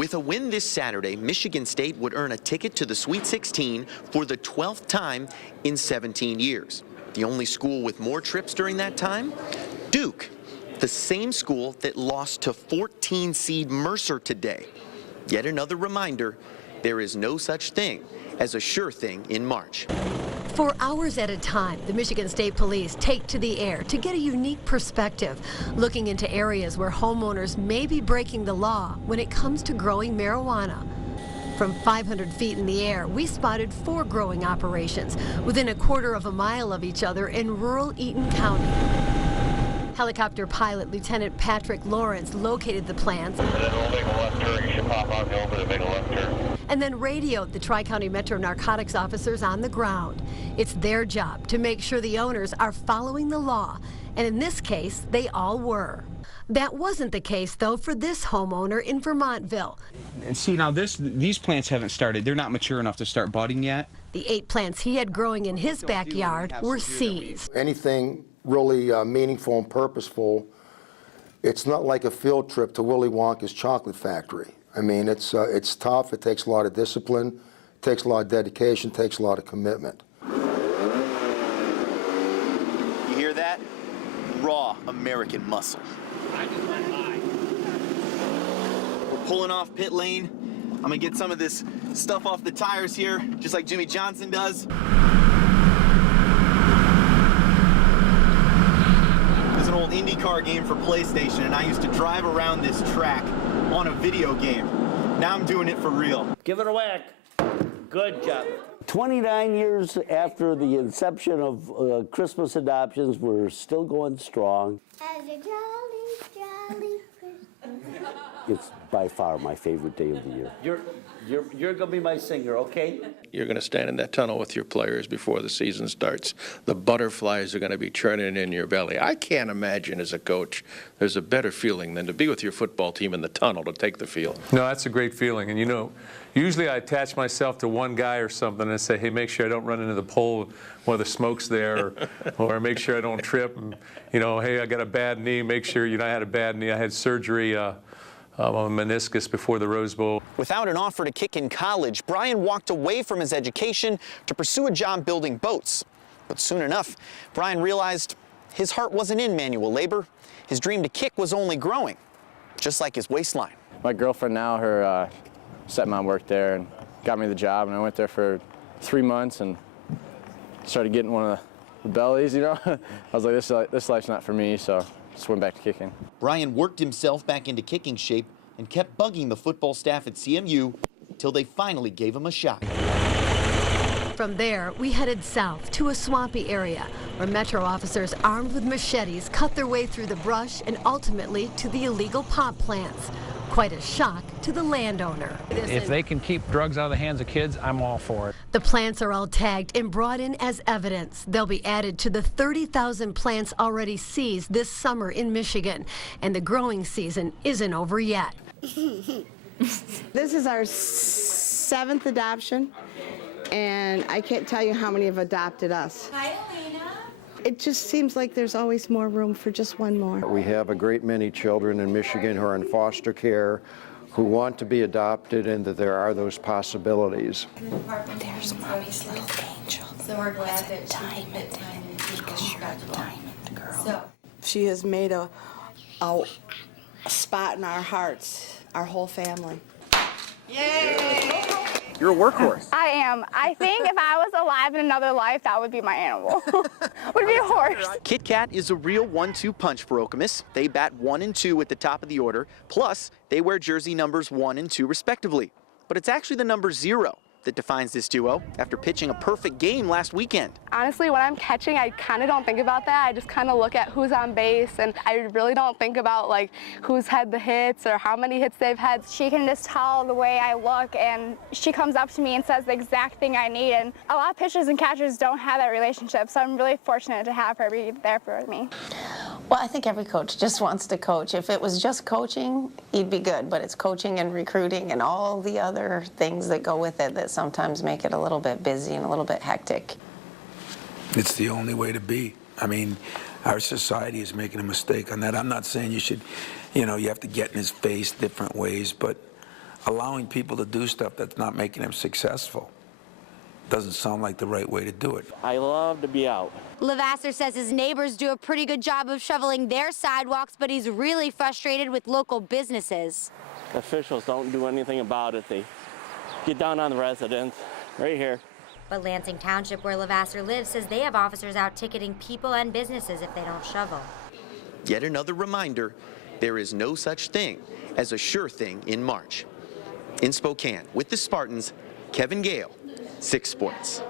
With a win this Saturday, Michigan State would earn a ticket to the Sweet 16 for the 12th time in 17 years. The only school with more trips during that time? Duke, the same school that lost to 14-seed Mercer today. Yet another reminder, there is no such thing as a sure thing in March. For hours at a time, the Michigan State Police take to the air to get a unique perspective, looking into areas where homeowners may be breaking the law when it comes to growing marijuana. From 500 feet in the air, we spotted 4 growing operations within a quarter of a mile of each other in rural Eaton County. Helicopter pilot Lieutenant Patrick Lawrence located the plants And then we'll make a left turn. You should pop out the over to make a left turn. and then radioed the Tri-County Metro narcotics officers on the ground. It's their job to make sure the owners are following the law, and in this case, they all were. That wasn't the case, though, for this homeowner in Vermontville. And see, now these plants haven't started. They're not mature enough to start budding yet. The 8 plants he had growing in his backyard were seized. Anything really meaningful and purposeful, it's not like a field trip to Willy Wonka's chocolate factory. I mean, it's tough. It takes a lot of discipline. It takes a lot of dedication. It takes a lot of commitment. You hear that? Raw American muscle. We're pulling off pit lane. I'm gonna get some of this stuff off the tires here, just like Jimmy Johnson does. There's an old IndyCar game for PlayStation, and I used to drive around this track on a video game. Now I'm doing it for real. Give it a whack. Good job. 29 years after the inception of Christmas adoptions, we're still going strong. As a jolly, jolly Christmas. It's by far my favorite day of the year. You're gonna be my singer, okay? You're going to stand in that tunnel with your players before the season starts. The butterflies are going to be churning in your belly. I can't imagine as a coach there's a better feeling than to be with your football team in the tunnel to take the field. No, that's a great feeling. And you know, usually I attach myself to one guy or something and say, hey, make sure I don't run into the pole while the smoke's there, or make sure I don't trip. And, you know, hey, I got a bad knee. Make sure, you know, I had a bad knee. I had surgery on meniscus before the Rose Bowl. Without an offer to kick in college, Brian walked away from his education to pursue a job building boats. But soon enough, Brian realized his heart wasn't in manual labor. His dream to kick was only growing, just like his waistline. My girlfriend now, her stepmom worked there and got me the job, and I went there for 3 months and started getting one of the bellies, you know. I was like, this life's not for me, so just went back to kicking. Brian worked himself back into kicking shape and kept bugging the football staff at CMU until they finally gave him a shot. From there, we headed south to a swampy area where Metro officers armed with machetes cut their way through the brush and ultimately to the illegal pot plants. Quite a shock to the landowner. If they can keep drugs out of the hands of kids, I'm all for it. The plants are all tagged and brought in as evidence. They'll be added to the 30,000 plants already seized this summer in Michigan, and the growing season isn't over yet. This is our 7th adoption, and I can't tell you how many have adopted us. Hi, Elena. It just seems like there's always more room for just one more. We have a great many children in Michigan who are in foster care, who want to be adopted, and that there are those possibilities. There's Mommy's little angel. So we're glad that diamond because you're a diamond girl. So She has made a spot in our hearts, our whole family. Yay! You're a workhorse. I am. I think if I was alive in another life, that would be my animal. Would be a horse. Kit Kat is a real 1-2 punch for Okemos. They bat 1 and 2 at the top of the order. Plus, they wear jersey numbers 1 and 2 respectively. But it's actually the number 0 that defines this duo after pitching a perfect game last weekend. Honestly, when I'm catching, I kind of don't think about that. I just kind of look at who's on base, and I really don't think about like who's had the hits or how many hits they've had. She can just tell the way I look, and she comes up to me and says the exact thing I need. And a lot of pitchers and catchers don't have that relationship, so I'm really fortunate to have her be there for me. Well, I think every coach just wants to coach. If it was just coaching, he'd be good, but it's coaching and recruiting and all the other things that go with it that sometimes make it a little bit busy and a little bit hectic. It's the only way to be. I mean, our society is making a mistake on that. I'm not saying you should, you know, you have to get in his face different ways, but allowing people to do stuff that's not making them successful doesn't sound like the right way to do it. I love to be out. Levasseur says his neighbors do a pretty good job of shoveling their sidewalks, but he's really frustrated with local businesses. Officials don't do anything about it. They get down on the residents right here. But Lansing Township, where Levasseur lives, says they have officers out ticketing people and businesses if they don't shovel. Yet another reminder, there is no such thing as a sure thing in March. In Spokane, with the Spartans, Kevin Gale, 6 Sports.